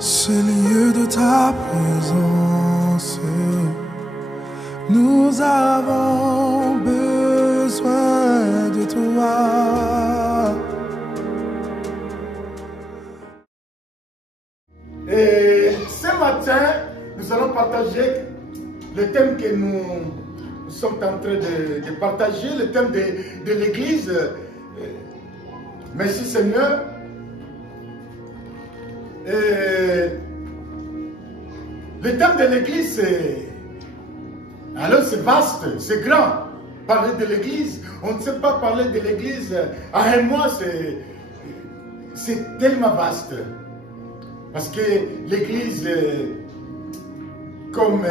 ce lieu de ta présence. Nous avons besoin de toi. Et ce matin, nous allons partager le thème que nous sommes en train de partager, le thème de l'Église. Merci Seigneur. Et le thème de l'Église, c'est vaste, c'est grand. Parler de l'Église, on ne sait pas parler de l'Église à un mois, c'est tellement vaste. Parce que l'Église, comme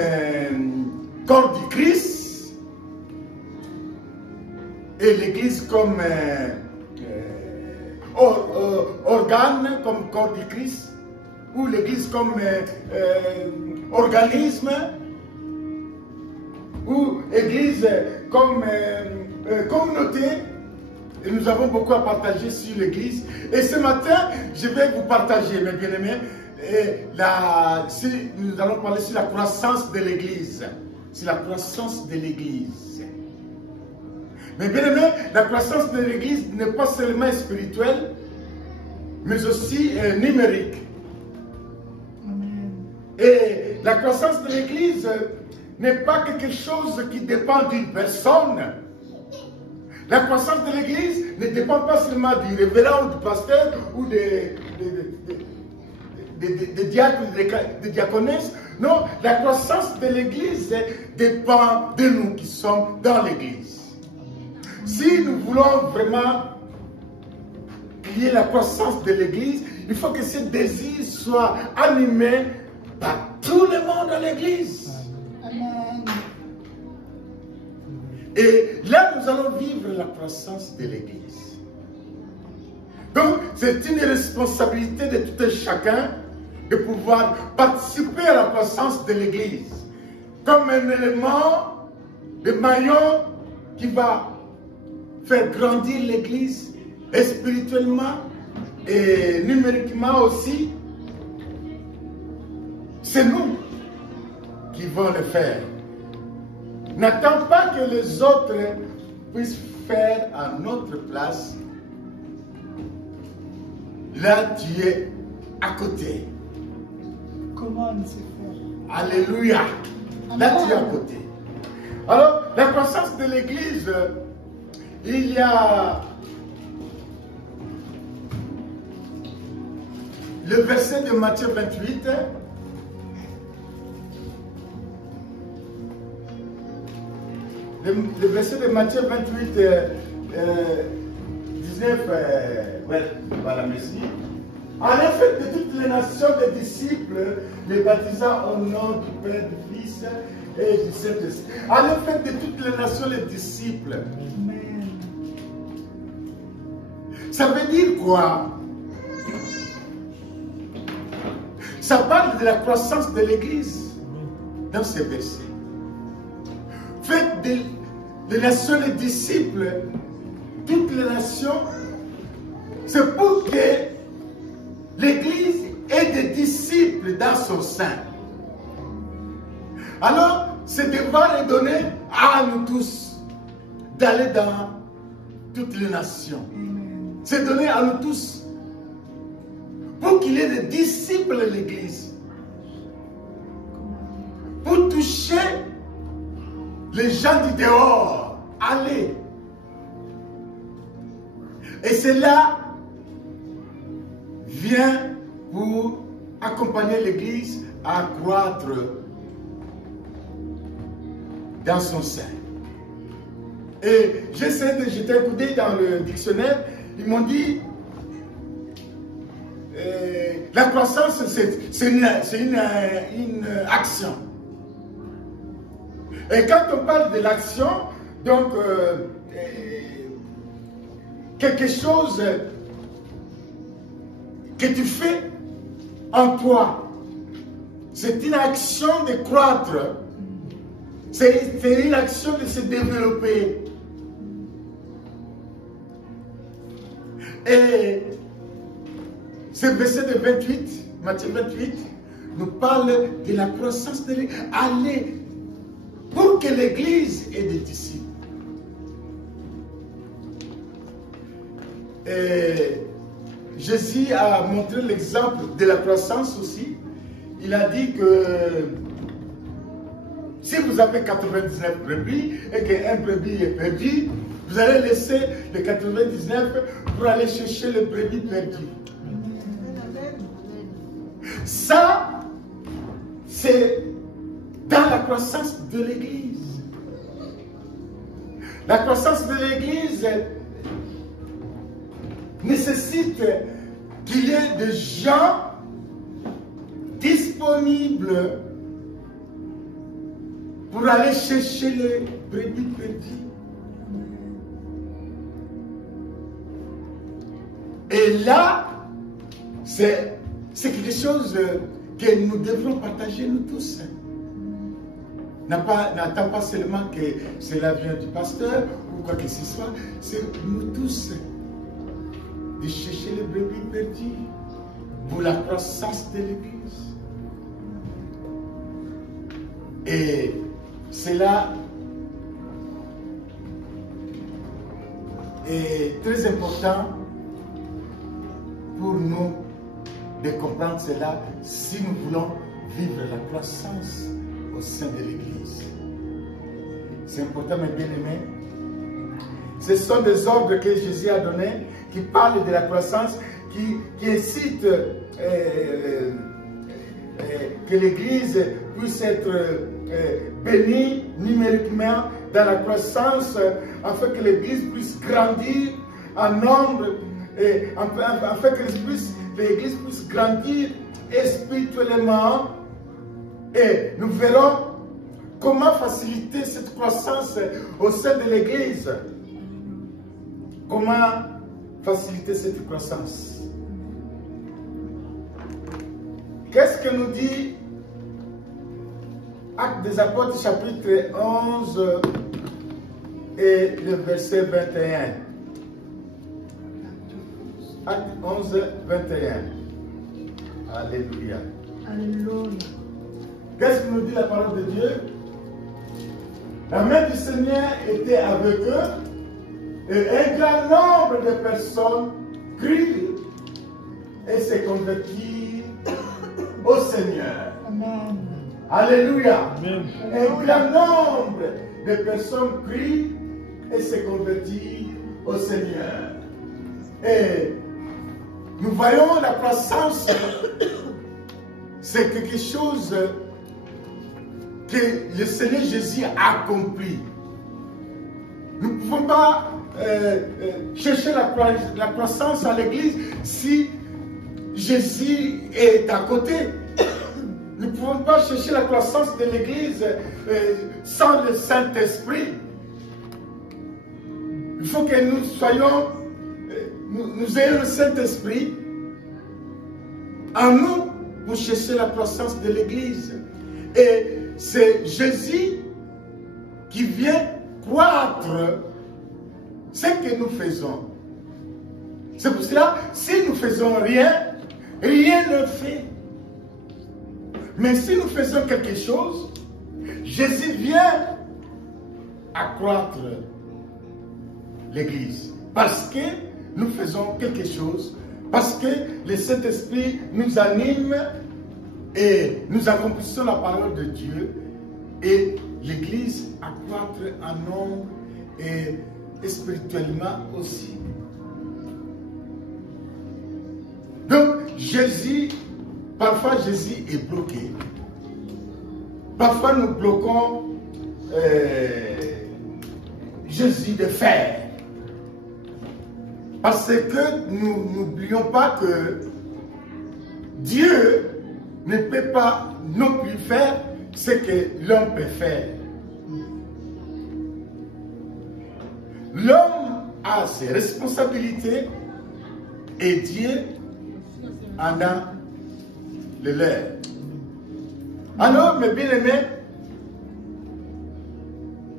corps du Christ, et l'Église comme organe, comme corps du Christ, ou l'Église comme organisme, ou Église comme communauté. Et nous avons beaucoup à partager sur l'Église. Et ce matin, je vais vous partager, mes bien-aimés, nous allons parler sur la croissance de l'Église. C'est la croissance de l'Église. Mais bien aimé, la croissance de l'Église n'est pas seulement spirituelle, mais aussi numérique. Amen. Et la croissance de l'Église n'est pas quelque chose qui dépend d'une personne. La croissance de l'Église ne dépend pas seulement du révérend ou du pasteur ou des diacres ou des diaconesses. Non, la croissance de l'Église dépend de nous qui sommes dans l'Église. Si nous voulons vraiment qu'il y ait la croissance de l'Église, il faut que ce désir soit animé par tout le monde dans l'Église. Amen. Et là, nous allons vivre la croissance de l'Église. Donc, c'est une responsabilité de tout un chacun de pouvoir participer à la croissance de l'Église comme un élément de maillon qui va faire grandir l'Église spirituellement et numériquement aussi. C'est nous qui allons le faire. N'attends pas que les autres puissent faire à notre place. Là, tu es à côté. Comment on sait faire? Alléluia. Là, tu es à côté. Alors, la croissance de l'Église, il y a le verset de Matthieu 28. Le verset de Matthieu 28, 19, voilà, merci. En effet, de toutes les nations des disciples, les baptisant au nom du Père, du Fils et du Saint-Esprit. En effet, de toutes les nations, les disciples. Amen. Ça veut dire quoi? Ça parle de la croissance de l'Église dans ces versets. Faites des nations les disciples, toutes les nations, c'est pour que l'Église ait des disciples dans son sein. Alors, ce devoir est donné à nous tous d'aller dans toutes les nations. C'est donné à nous tous pour qu'il y ait des disciples de l'Église, pour toucher les gens du dehors. Allez. Et cela vient pour accompagner l'Église à croître dans son sein. Et j'essaie de jeter un coup d'œil dans le dictionnaire. Ils m'ont dit la croissance, c'est une action. Et quand on parle de l'action, donc quelque chose que tu fais en toi, c'est une action de croître, c'est une action de se développer. Et ce verset de 28, Matthieu 28, nous parle de la croissance de l'Église. Allez, pour que l'Église ait des disciples. Et Jésus a montré l'exemple de la croissance aussi. Il a dit que si vous avez 99 brebis et qu'un brebis est perdu, vous allez laisser les 99 pour aller chercher le brebis perdu. Ça, c'est dans la croissance de l'Église. La croissance de l'Église nécessite qu'il y ait des gens disponibles pour aller chercher les brebis perdues. Et là, c'est quelque chose que nous devrons partager nous tous. N'attends pas seulement que cela vient du pasteur ou quoi que ce soit, c'est nous tous de chercher les brebis perdues pour la croissance de l'Église. Et cela est très important pour nous de comprendre cela si nous voulons vivre la croissance au sein de l'Église. C'est important, mes bien-aimés. Ce sont des ordres que Jésus a donnés qui parlent de la croissance, qui incitent que l'Église puisse être bénie numériquement dans la croissance afin que l'Église puisse grandir en nombre et afin que l'Église puisse grandir spirituellement. Et nous verrons comment faciliter cette croissance au sein de l'Église. Comment faciliter cette croissance? Qu'est-ce que nous dit Actes des Apôtres chapitre 11 et le verset 21? Actes 11, 21. Alléluia. Alléluia. Qu'est-ce que nous dit la parole de Dieu? La main du Seigneur était avec eux et un grand nombre de personnes crurent et se convertirent au Seigneur. Amen. Alléluia. Amen. Un grand nombre de personnes crurent et se convertirent au Seigneur. Et nous voyons la croissance, c'est quelque chose que le Seigneur Jésus a accompli. Nous ne pouvons pas chercher la croissance à l'Église si Jésus est à côté. Nous ne pouvons pas chercher la croissance de l'Église sans le Saint-Esprit. Il faut que nous soyons, nous ayons le Saint-Esprit en nous pour chercher la croissance de l'Église. Et c'est Jésus qui vient croître ce que nous faisons. C'est pour cela, si nous faisons rien, rien ne fait. Mais si nous faisons quelque chose, Jésus vient accroître l'Église. Parce que nous faisons quelque chose, parce que le Saint-Esprit nous anime et nous accomplissons la parole de Dieu et l'Église accroître en nombre et spirituellement aussi. Donc Jésus, parfois Jésus est bloqué. Parfois nous bloquons Jésus de faire. Parce que nous n'oublions pas que Dieu ne peut pas non plus faire ce que l'homme peut faire. L'homme a ses responsabilités et Dieu en a le leur. Alors, mes bien-aimés,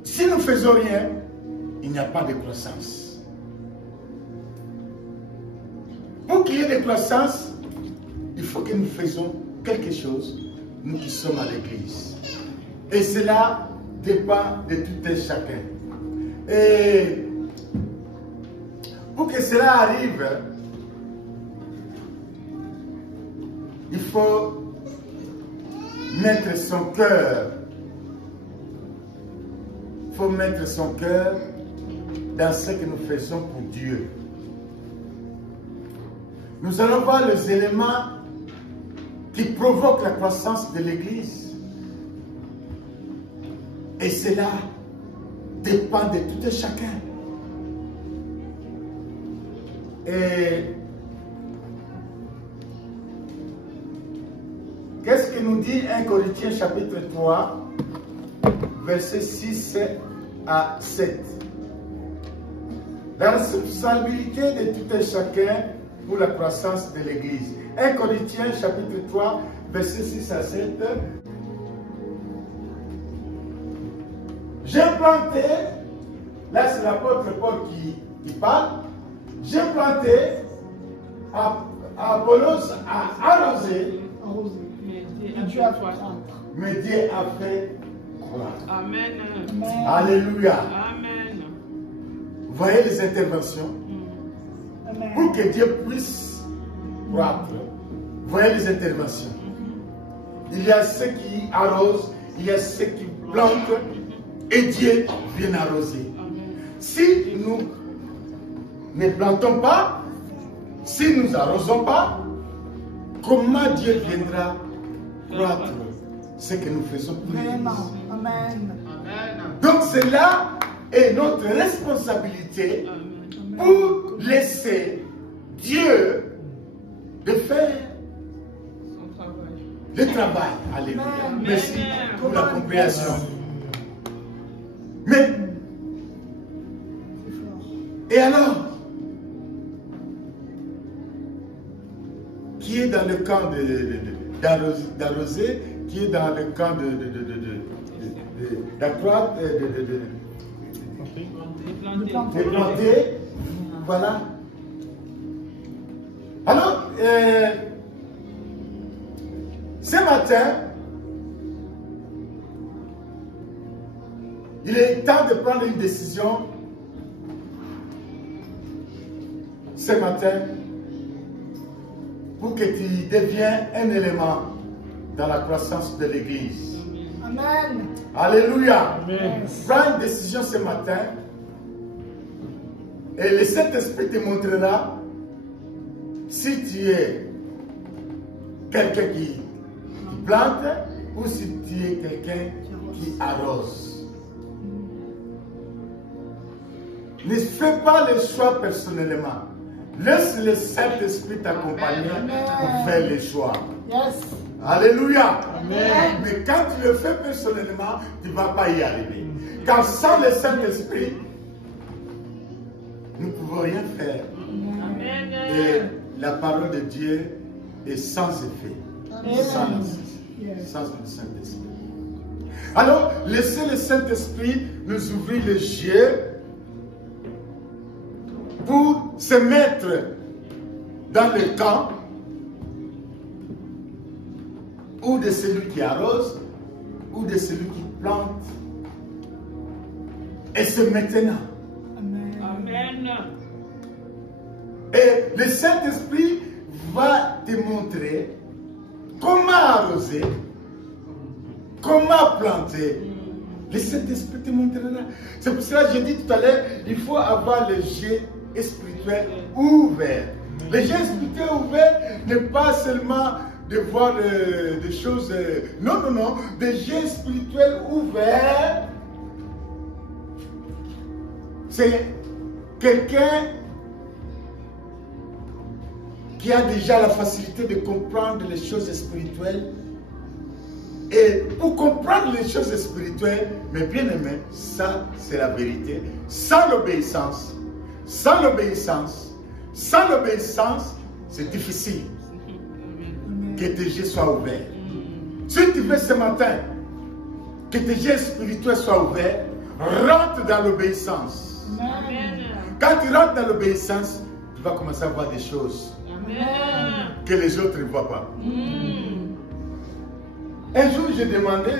si nous ne faisons rien, il n'y a pas de croissance. Pour qu'il y ait de croissance, il faut faut que nous fassions quelque chose, nous qui sommes à l'église. Et cela dépend de tout un chacun. Et pour que cela arrive, il faut mettre son cœur. Il faut mettre son cœur dans ce que nous faisons pour Dieu. Nous allons voir les éléments qui provoquent la croissance de l'Église. Et cela dépend de tout et chacun. Et qu'est-ce que nous dit 1 Corinthiens chapitre 3, versets 6 à 7? La responsabilité de tout et chacun pour la croissance de l'Église. 1 Corinthiens chapitre 3, versets 6 à 7. J'ai planté, là c'est l'apôtre Paul qui parle, j'ai planté, Apollos a arrosé, Mais Dieu a fait croître. mais Dieu a fait croître. Amen. Amen. Alléluia. Amen. Vous voyez les interventions? Amen. Pour que Dieu puisse croître, vous voyez les interventions. Il y a ceux qui arrosent, il y a ceux qui plantent, et Dieu vient arroser. Si nous ne plantons pas, si nous n'arrosons pas, comment Dieu viendra croître ce que nous faisons pour l'Église? Amen. Donc cela est notre responsabilité pour laisser Dieu de faire le travail. Alléluia. Merci pour la compréhension. Mais, et alors, qui est dans le camp d'arroser, qui est dans le camp d'accroître, de planter, voilà. Alors, ce matin, il est temps de prendre une décision. Ce matin, pour que tu deviennes un élément dans la croissance de l'Église. Amen. Alléluia. Amen. Prends une décision ce matin et le Saint-Esprit te montrera si tu es quelqu'un qui plante ou si tu es quelqu'un qui arrose. Ne fais pas le choix personnellement. Laisse le Saint-Esprit t'accompagner pour faire les choix. Yes. Alléluia. Amen. Mais quand tu le fais personnellement, tu ne vas pas y arriver. Car sans le Saint-Esprit, nous ne pouvons rien faire. Amen. Et la parole de Dieu est sans effet. Sans le Saint-Esprit. Alors, laissez le Saint-Esprit nous ouvrir les yeux pour se mettre dans le camp ou de celui qui arrose ou de celui qui plante. Et c'est maintenant. Amen. Et le Saint-Esprit va te montrer comment arroser, comment planter. Le Saint-Esprit te montrera. C'est pour cela que j'ai dit tout à l'heure, il faut avoir les yeux spirituels ouverts. Les yeux spirituels ouverts n'est pas seulement de voir des choses... non, non, non. Des yeux spirituels ouverts, c'est quelqu'un qui a déjà la facilité de comprendre les choses spirituelles. Et pour comprendre les choses spirituelles, mes bien-aimés, ça c'est la vérité. Sans l'obéissance, c'est difficile que tes yeux soient ouverts. Si tu veux ce matin que tes yeux spirituels soient ouverts, rentre dans l'obéissance. Amen. Quand tu rentres dans l'obéissance, tu vas commencer à voir des choses Amen. que les autres ne voient pas. Mm. Un jour, j'ai demandé,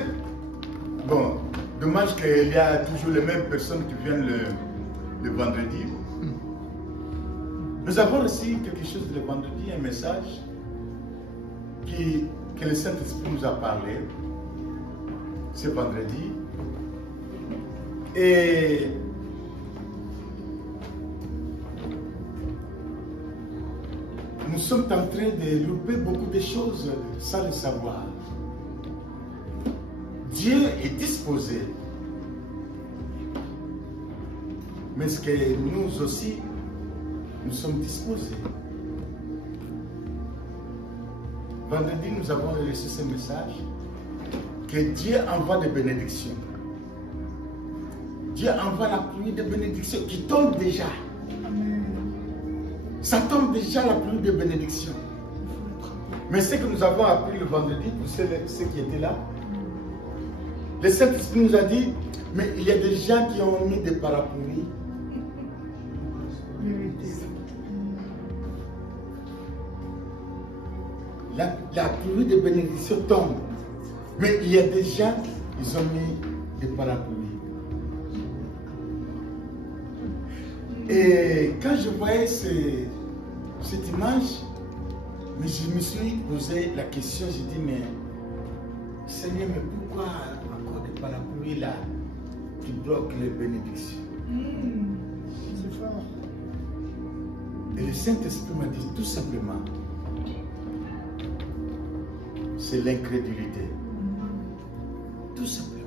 bon, dommage qu'il y a toujours les mêmes personnes qui viennent le vendredi. Nous avons reçu quelque chose le vendredi, un message que le Saint-Esprit nous a parlé ce vendredi. Et nous sommes en train de louper beaucoup de choses sans le savoir. Dieu est disposé. Mais ce que nous aussi, nous sommes disposés. Vendredi, nous avons reçu ce message que Dieu envoie des bénédictions. Dieu envoie la pluie de bénédictions qui tombe déjà. Ça tombe déjà la pluie de bénédictions. Mais ce que nous avons appris le vendredi, pour ceux qui étaient là, le Saint-Esprit nous a dit, mais il y a des gens qui ont mis des parapluies. La pluie de bénédiction tombe. Mais il y a des gens, ils ont mis des parapluies. Et quand je voyais cette image, mais je me suis posé la question, j'ai dit, mais Seigneur, mais pourquoi encore des parapluies là qui bloquent les bénédictions? C'est fort. Et le Saint-Esprit m'a dit tout simplement, c'est l'incrédulité. Tout simplement.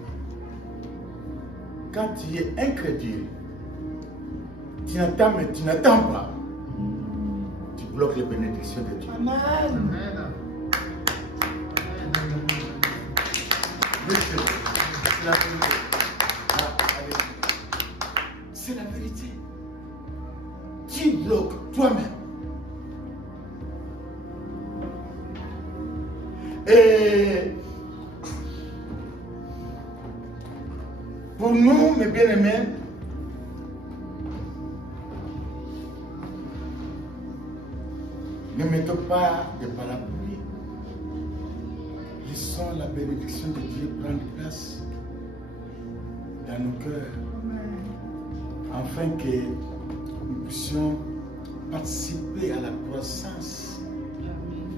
Quand tu es incrédule, tu n'attends pas. Tu bloques les bénédictions de Dieu. Amen. C'est la vérité. Tu bloques toi-même. Et pour nous, mes bien-aimés, ne mettons pas de parapluie. Laissons la bénédiction de Dieu prendre place dans nos cœurs, afin que nous puissions participer à la croissance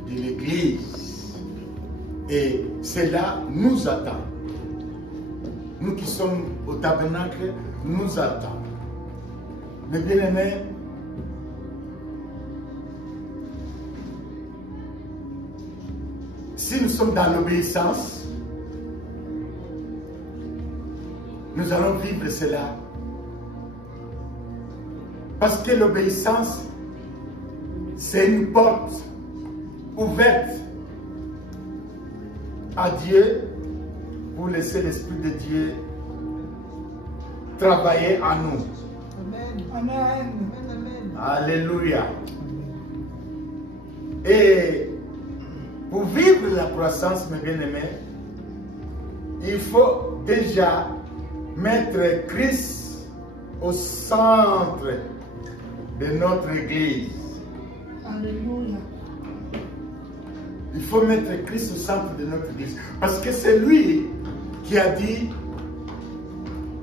de l'Église. Et cela nous attend. Nous qui sommes au tabernacle, nous attend. Mes bien-aimés, si nous sommes dans l'obéissance, nous allons vivre cela. Parce que l'obéissance, c'est une porte ouverte à Dieu pour laisser l'Esprit de Dieu travailler en nous. Amen. Amen. Amen. Alléluia. Et pour vivre la croissance, mes bien-aimés, il faut déjà mettre Christ au centre de notre Église. Alléluia. Il faut mettre Christ au centre de notre Église. Parce que c'est lui qui a dit,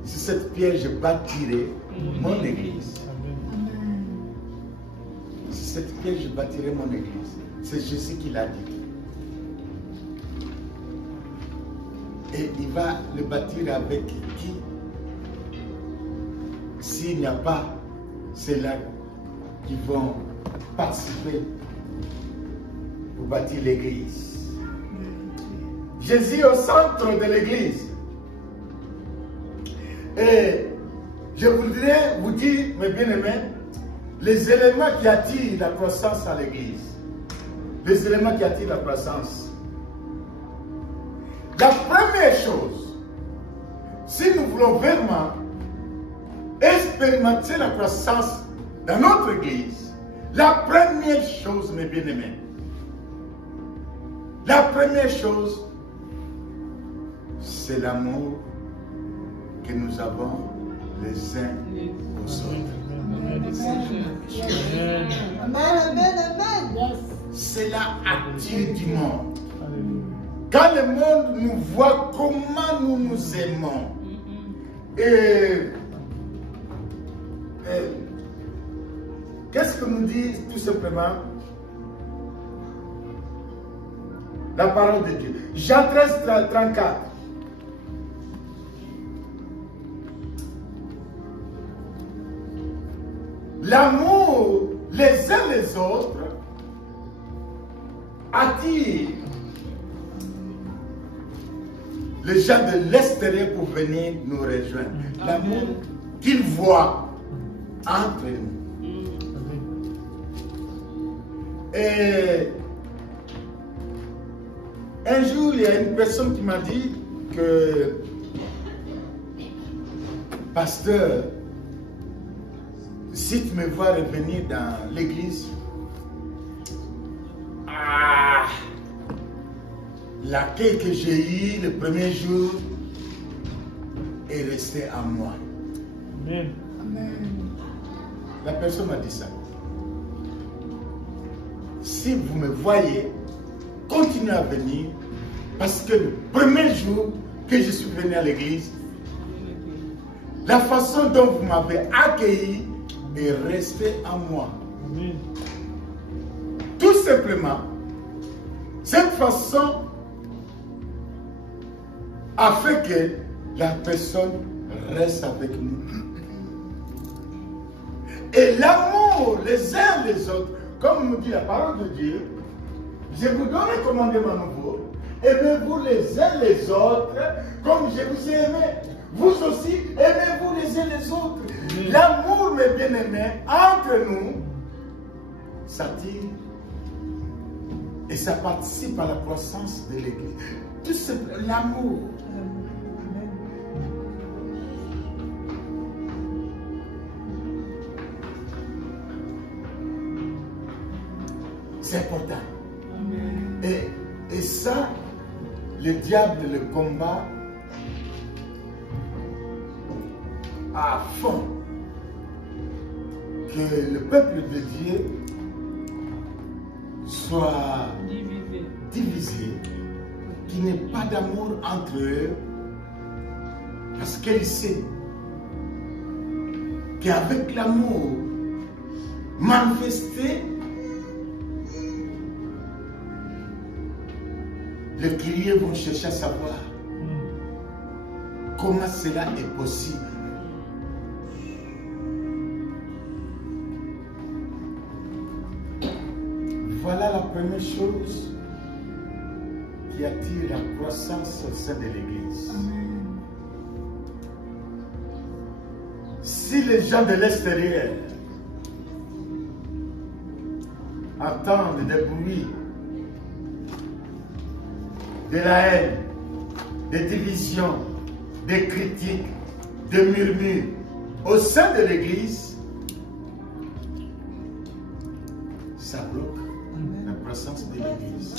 sur cette pierre, je bâtirai mon Église. Amen. Sur cette pierre, je bâtirai mon Église. C'est Jésus qui l'a dit. Et il va le bâtir avec qui? S'il n'y a pas ceux-là qui vont participer pour bâtir l'Église. Jésus est au centre de l'Église. Et je voudrais vous dire, mes bien-aimés, les éléments qui attirent la croissance à l'Église. Les éléments qui attirent la croissance. La première chose, si nous voulons vraiment expérimenter la croissance dans notre Église, la première chose, mes bien-aimés, la première chose, c'est l'amour que nous avons les uns aux autres. Amen. C'est la attitude du monde. Quand le monde nous voit comment nous nous aimons, et qu'est-ce que nous dit tout simplement la parole de Dieu? Jean 13, 34. L'amour les uns les autres attire les gens de l'extérieur pour venir nous rejoindre. L'amour qu'ils voient entre nous. Et un jour, il y a une personne qui m'a dit que, pasteur, si tu me vois revenir dans l'église, l'accueil que j'ai eu le premier jour est resté à moi. Amen. La personne m'a dit ça. Si vous me voyez, continuez à venir, parce que le premier jour que je suis venu à l'église, la façon dont vous m'avez accueilli est restée à moi. Amen. Tout simplement, cette façon a fait que la personne reste avec nous. Et l'amour les uns les autres, comme nous dit la parole de Dieu, je vous donne un commandement nouveau, aimez-vous les uns les autres comme je vous ai aimé. Vous aussi, aimez-vous les uns les autres. L'amour, mes bien-aimés, entre nous, s'attire et ça participe à la croissance de l'Église. Tout simplement, l'amour. C'est important. Et ça, le diable le combat à fond. Que le peuple de Dieu soit divisé, qu'il n'y ait pas d'amour entre eux, parce qu'il sait qu'avec l'amour manifesté, les clients vont chercher à savoir comment cela est possible. Voilà la première chose qui attire la croissance au sein de l'Église. Si les gens de l'extérieur entendent des bruits, de la haine, des divisions, des critiques, des murmures au sein de l'Église, ça bloque la croissance de l'Église.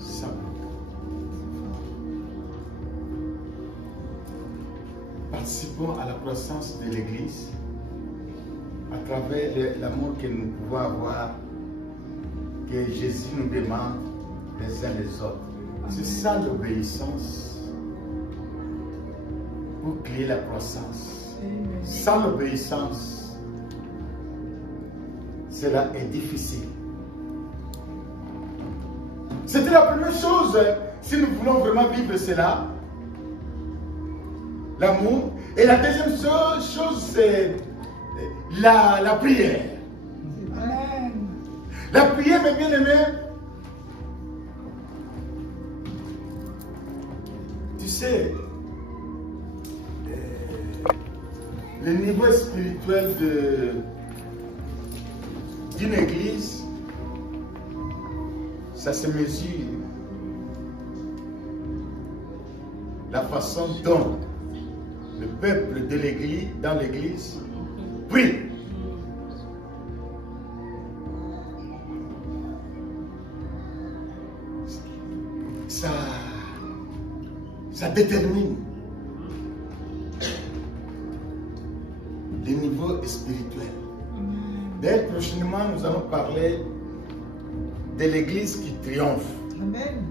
Ça bloque. Participons à la croissance de l'Église à travers l'amour que nous pouvons avoir, que Jésus nous demande les uns les autres. C'est ça l'obéissance pour créer la croissance. Sans l'obéissance, cela est difficile. C'était la première chose, si nous voulons vraiment vivre cela, l'amour. Et la deuxième chose, c'est la prière. Amen. La prière, mes bien-aimés, tu sais, le niveau spirituel d'une église, ça se mesure. La façon dont le peuple de l'église, dans l'église, prie. Ça détermine le niveau Et prochainement, nous allons parler de l'église qui triomphe. Amen.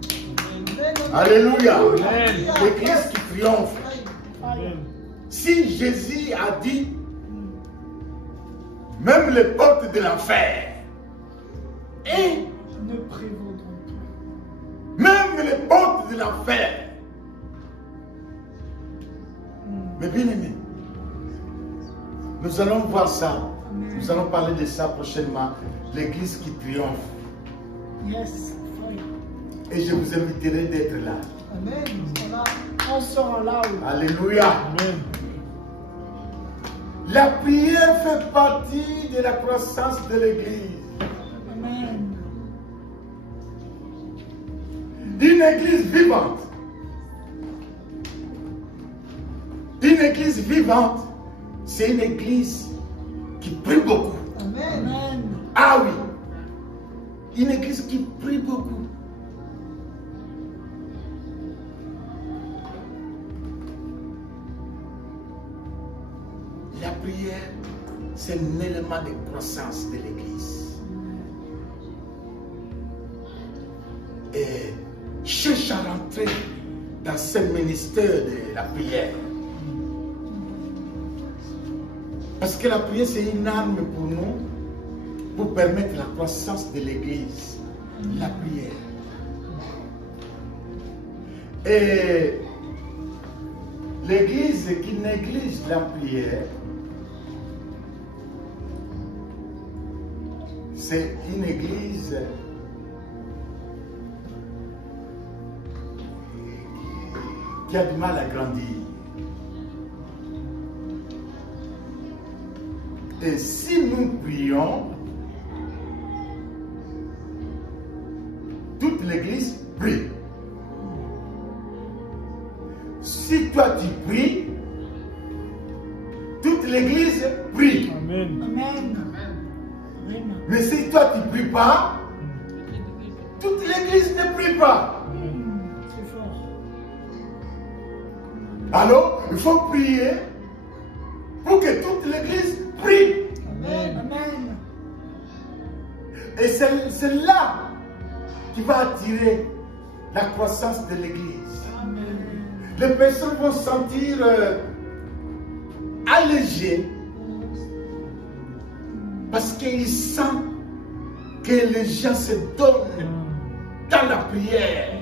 Alléluia. Amen. L'église qui triomphe. Amen. Si Jésus a dit, même les portes de l'enfer, et Ne prévaudront pas. même les portes de l'enfer. Mais bien aimé, nous allons voir ça. Nous allons parler de ça prochainement. L'église qui triomphe. Yes. Et je vous inviterai d'être là. Amen. On sera là. Alléluia. Amen. La prière fait partie de la croissance de l'église. Amen. Une église vivante. Une église vivante, c'est une église qui prie beaucoup. Amen. Ah oui. Une église qui prie beaucoup. La prière, c'est un élément de croissance de l'église. Et cherche à rentrer dans ce ministère de la prière. Parce que la prière, c'est une arme pour nous, pour permettre la croissance de l'église. La prière. Et l'église qui néglige la prière, c'est une église qui a du mal à grandir. Et si nous prions, toute l'église prie. Si toi tu pries, toute l'église prie. Amen. Amen. Mais si toi tu ne pries pas, toute l'église ne prie pas. C'est fort. Alors, il faut prier pour que toute l'église prie. Amen. Amen. Et c'est là qui va attirer la croissance de l'église. Amen. Les personnes vont se sentir allégées parce qu'ils sentent que les gens se donnent dans la prière.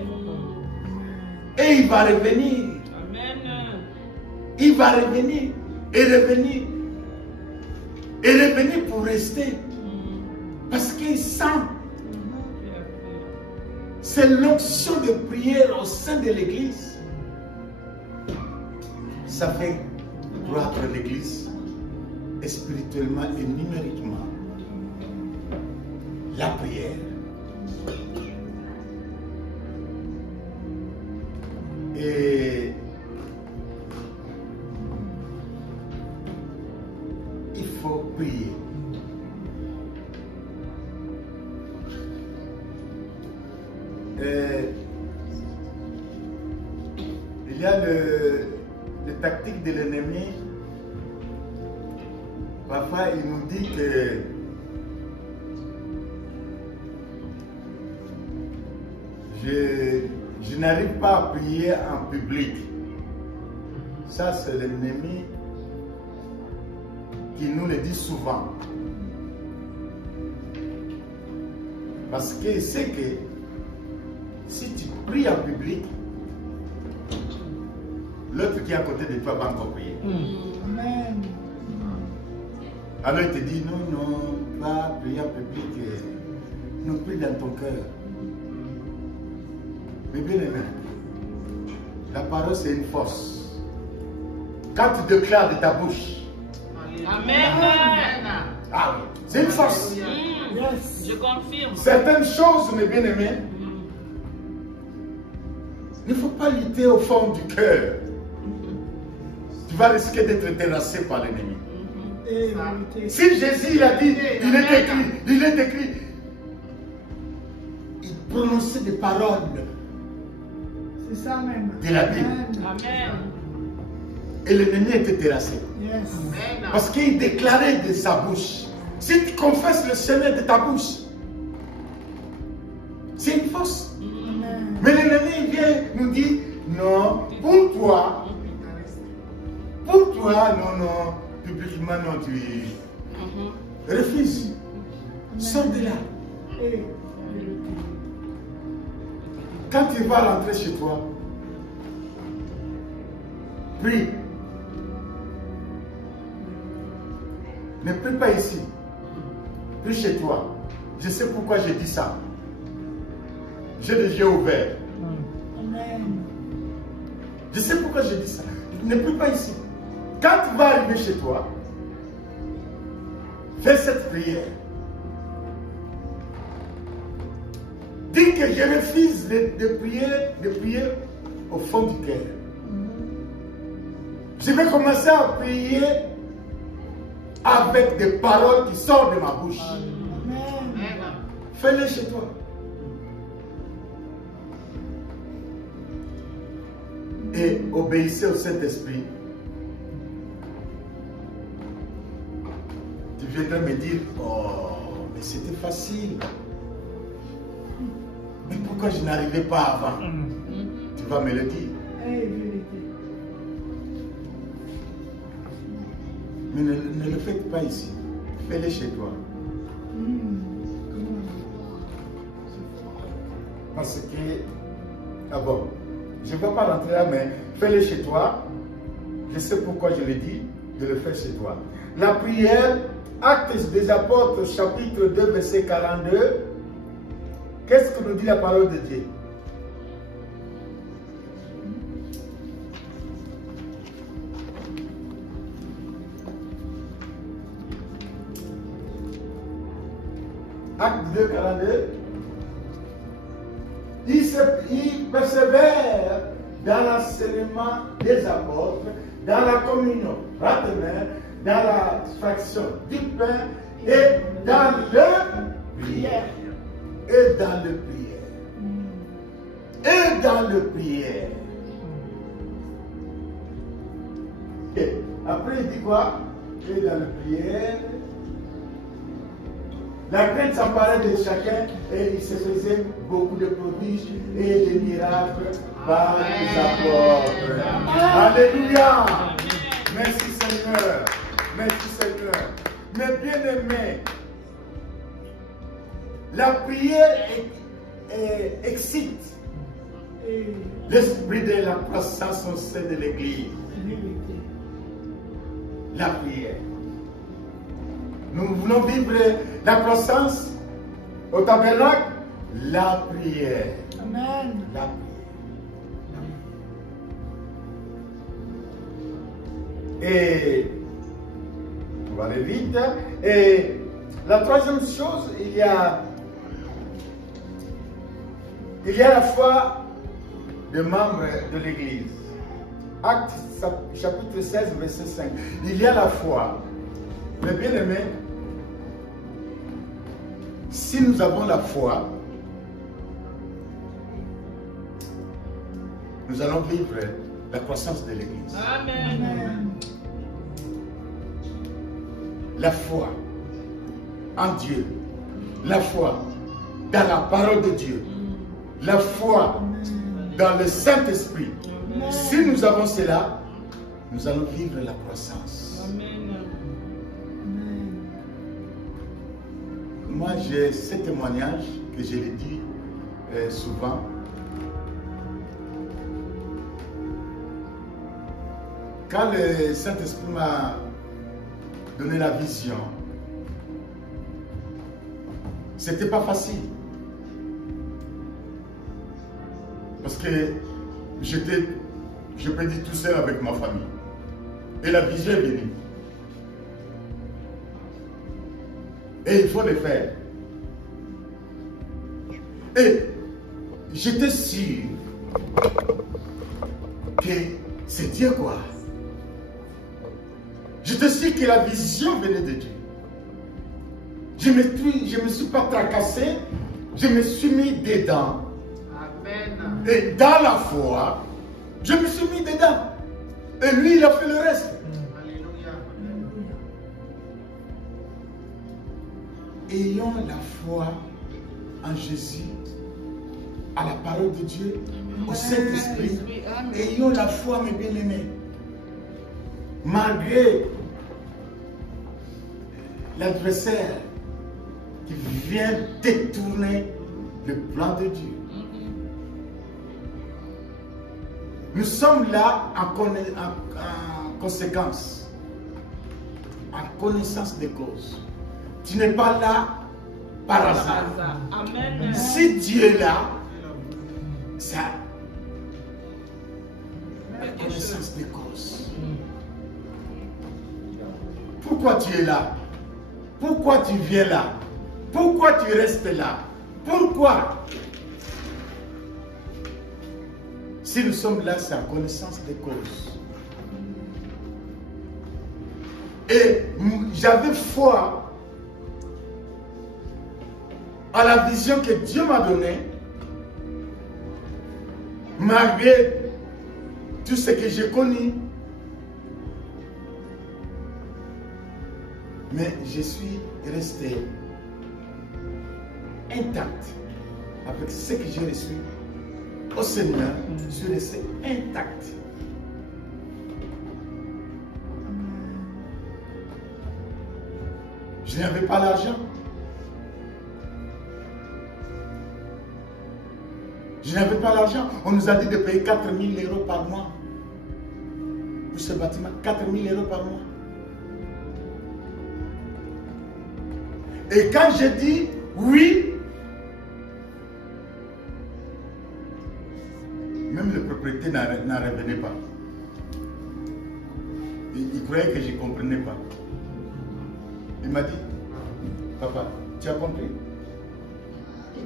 Et il va revenir. Amen. Il va revenir et revenir. Et revenir pour rester. Parce qu'il sent. C'est l'onction de prière au sein de l'église. Ça fait croître l'église spirituellement et numériquement. La prière. Et il faut prier. Il y a les tactiques de l'ennemi. Parfois, il nous dit que je n'arrive pas à prier en public. Ça, c'est l'ennemi qui nous le dit souvent. Parce qu'il sait que si tu pries en public, l'autre qui est à côté de toi va encore prier. Amen. Alors il te dit, non, non, pas prier en public, non, prie dans ton cœur. Mais bien aimé, la parole c'est une force. Quand tu déclares de ta bouche, Amen. ah oui, c'est une force. Yes. Je confirme. Certaines choses, mes bien-aimés, il ne faut pas lutter au fond du cœur. Tu vas risquer d'être terrassé par l'ennemi. Et vérité. Si Jésus a dit, il est écrit, il prononçait des paroles C'est ça même. de la Bible. Amen. Et l'ennemi était terrassé. Yes. Parce qu'il déclarait de sa bouche Si tu confesses le Seigneur de ta bouche, c'est une force. Amen. Mais l'ennemi vient nous dire, non, pour toi, non, publiquement, non, tu refuses. Sors de là. Et Quand tu vas rentrer chez toi, prie. Ne prie pas ici. Prie chez toi. Je sais pourquoi j'ai dit ça. J'ai les yeux ouverts. Amen. Je sais pourquoi j'ai dit ça. Ne prie pas ici. Quand tu vas arriver chez toi, fais cette prière. Dis que je refuse de prier au fond du cœur. Je vais commencer à prier avec des paroles qui sortent de ma bouche. Amen. Fais-le chez toi. Et obéissez au Saint-Esprit. Tu viendras me dire, oh, mais c'était facile. Mais pourquoi je n'arrivais pas avant? Tu vas me le dire. Et vérité. Mais ne le faites pas ici. Fais-le chez toi. Parce que, ah bon, je ne vais pas rentrer là, mais fais-le chez toi. Je sais pourquoi je le dis, de le faire chez toi. La prière, Actes des Apôtres, chapitre 2, verset 42. Qu'est-ce que nous dit la parole de Dieu? Acte 2, 42. Il persévère dans l'enseignement des apôtres, dans la communion fraternelle, dans la fraction du pain et dans le prière. Et dans le prière. Et dans le prière. Et après il dit quoi? Et dans le prière. La crainte s'emparait de chacun et il se faisait beaucoup de prodiges et de miracles par les apôtres. Alléluia! Merci Seigneur. Merci Seigneur. Mais bien aimé, la prière excite l'esprit de la croissance au sein de l'Église. La prière. Nous voulons vivre la croissance au tabernacle, la prière. Amen. La prière. Et on va aller vite. Et la troisième chose, il y a la foi des membres de l'Église. Actes chapitre 16, verset 5. Il y a la foi. Mais bien aimé, si nous avons la foi, nous allons vivre la croissance de l'Église. Amen. Amen. La foi en Dieu, la foi dans la parole de Dieu, la foi dans le Saint-Esprit. Si nous avons cela, nous allons vivre la croissance. Amen. Moi, j'ai ce témoignage que je l'ai dit souvent. Quand le Saint-Esprit m'a donné la vision, c'était pas facile. Parce que j'étais, je peux dire, tout seul avec ma famille. Et la vision est venue. Et il faut le faire. Et j'étais sûr que c'est Dieu quoi. J'étais sûr que la vision venait de Dieu. Je me suis pas tracassé, je me suis mis dedans. Amen. Et dans la foi, je me suis mis dedans. Et lui, il a fait le reste. Alléluia. ayons la foi en Jésus, à la parole de Dieu, au Saint-Esprit. Ayons la foi, mes bien-aimés. Malgré l'adversaire qui vient détourner le plan de Dieu. Nous sommes là en conséquence, en connaissance des causes. Tu n'es pas là par hasard. Amen. Si Dieu est là, ça la connaissance des causes. Pourquoi tu es là? Pourquoi tu viens là? Pourquoi tu restes là? Pourquoi? Si nous sommes là, c'est en connaissance des causes. Et j'avais foi à la vision que Dieu m'a donnée, malgré tout ce que j'ai connu. Mais je suis resté intact avec ce que j'ai reçu au Seigneur. Je suis resté intact. Je n'avais pas l'argent. Je n'avais pas l'argent. On nous a dit de payer 4 000 € par mois pour ce bâtiment. 4 000 € par mois. Et quand j'ai dit oui, même le propriétaire n'en revenait pas. Il croyait que je ne comprenais pas. Il m'a dit, papa, tu as compris?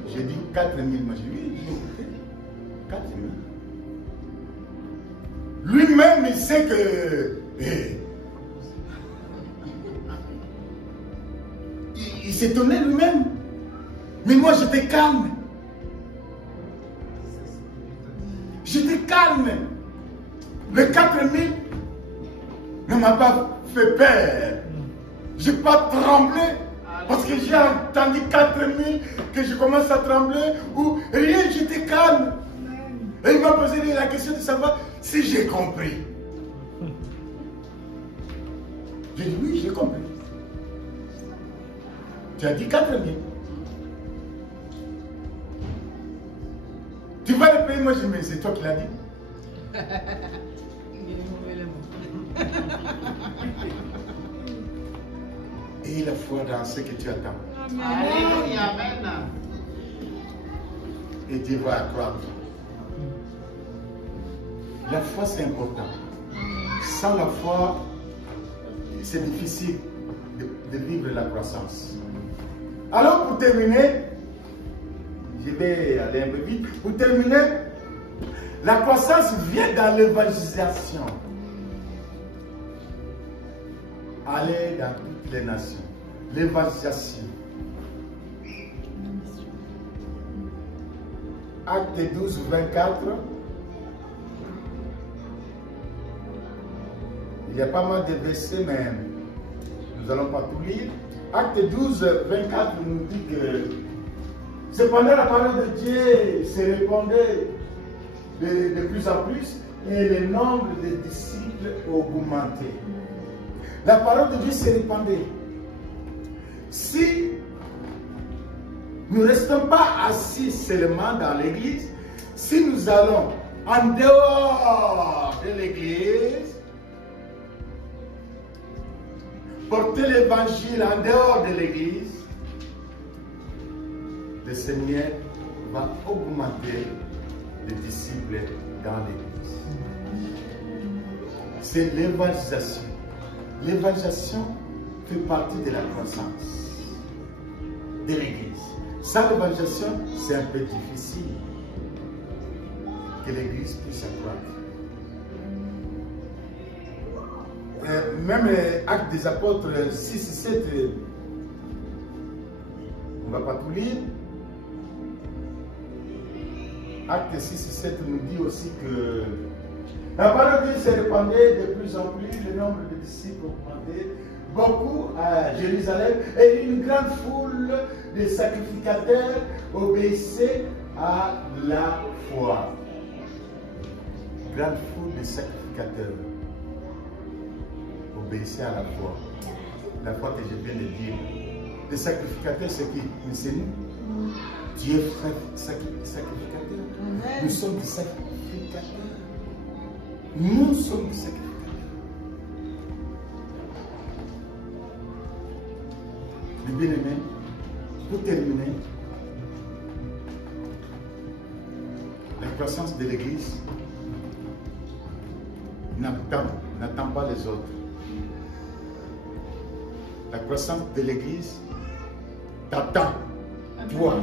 J'ai dit 4 000. Moi, j'ai dit, oui, j'ai compris. 4 000. Lui-même, il sait que... Il s'étonnait lui-même. Mais moi, j'étais calme. J'étais calme. Les 4 000 ne m'a pas fait peur. Je n'ai pas tremblé. Parce que j'ai entendu 4 000 que je commence à trembler. Ou rien, j'étais calme. Et il m'a posé la question de savoir si j'ai compris. J'ai dit oui, j'ai compris. Tu as dit 4 000. Tu vas le payer, moi je dis, mais c'est toi qui l'as dit. Et la foi dans ce que tu attends. Alléluia, amen. Et Dieu va accroître. La foi c'est important. Sans la foi, c'est difficile de vivre la croissance. Alors pour terminer, je vais aller un peu vite. Pour terminer, la croissance vient dans l'évangélisation. Aller dans toutes les nations. L'évangélisation. Acte 12, 24. Il y a pas mal de versets, mais nous n'allons pas tout lire. Acte 12, 24 nous dit que cependant la parole de Dieu se répandait de plus en plus et le nombre de disciples augmentait. La parole de Dieu se répandait. Si nous ne restons pas assis seulement dans l'église, si nous allons en dehors de l'église, porter l'évangile en dehors de l'église, le Seigneur va augmenter les disciples dans l'église. C'est l'évangélisation. L'évangélisation fait partie de la croissance de l'église. Sans l'évangélisation, c'est un peu difficile que l'église puisse accroître. Même Actes des Apôtres 6 et 7, on ne va pas tout lire. Actes 6 et 7 nous dit aussi que la parole de Dieu s'est répandue de plus en plus, le nombre de disciples augmentait. beaucoup à Jérusalem et une grande foule de sacrificateurs obéissaient à la foi. Grande foule de sacrificateurs obéissaient à la foi. La foi que je viens de dire. Les sacrificateurs, c'est qui? C'est nous. Dieu est sacrificateur. Nous sommes des sacrificateurs. Nous sommes des sacrificateurs. Mais bien aimé, pour terminer, la croissance de l'Église n'attend pas les autres. La croissance de l'Église t'attend, toi.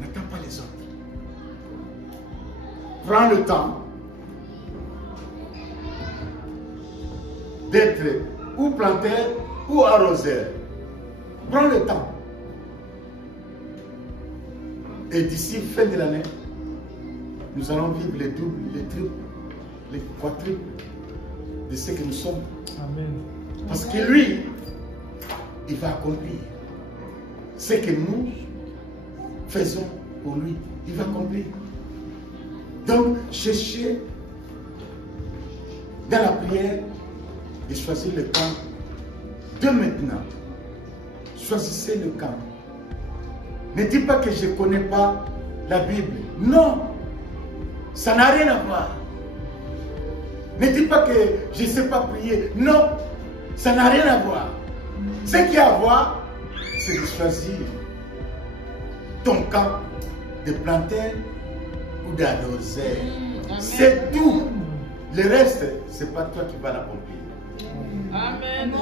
N'attends pas les autres. Prends le temps d'être ou planteur ou arroseur. Prends le temps. Et d'ici fin de l'année, nous allons vivre les doubles, les triples, les quadruples de ce que nous sommes. Amen. Parce que lui, il va accomplir ce que nous faisons pour lui. Il va accomplir. Donc, cherchez dans la prière et choisir le camp de maintenant. Choisissez le camp. Ne dites pas que je ne connais pas la Bible. Non, ça n'a rien à voir. Ne dites pas que je ne sais pas prier. Non, ça n'a rien à voir. Ce qui a à voir, c'est de choisir ton camp de planteur ou d'arroseur. C'est tout. Le reste, ce n'est pas toi qui vas l'accomplir. Amen.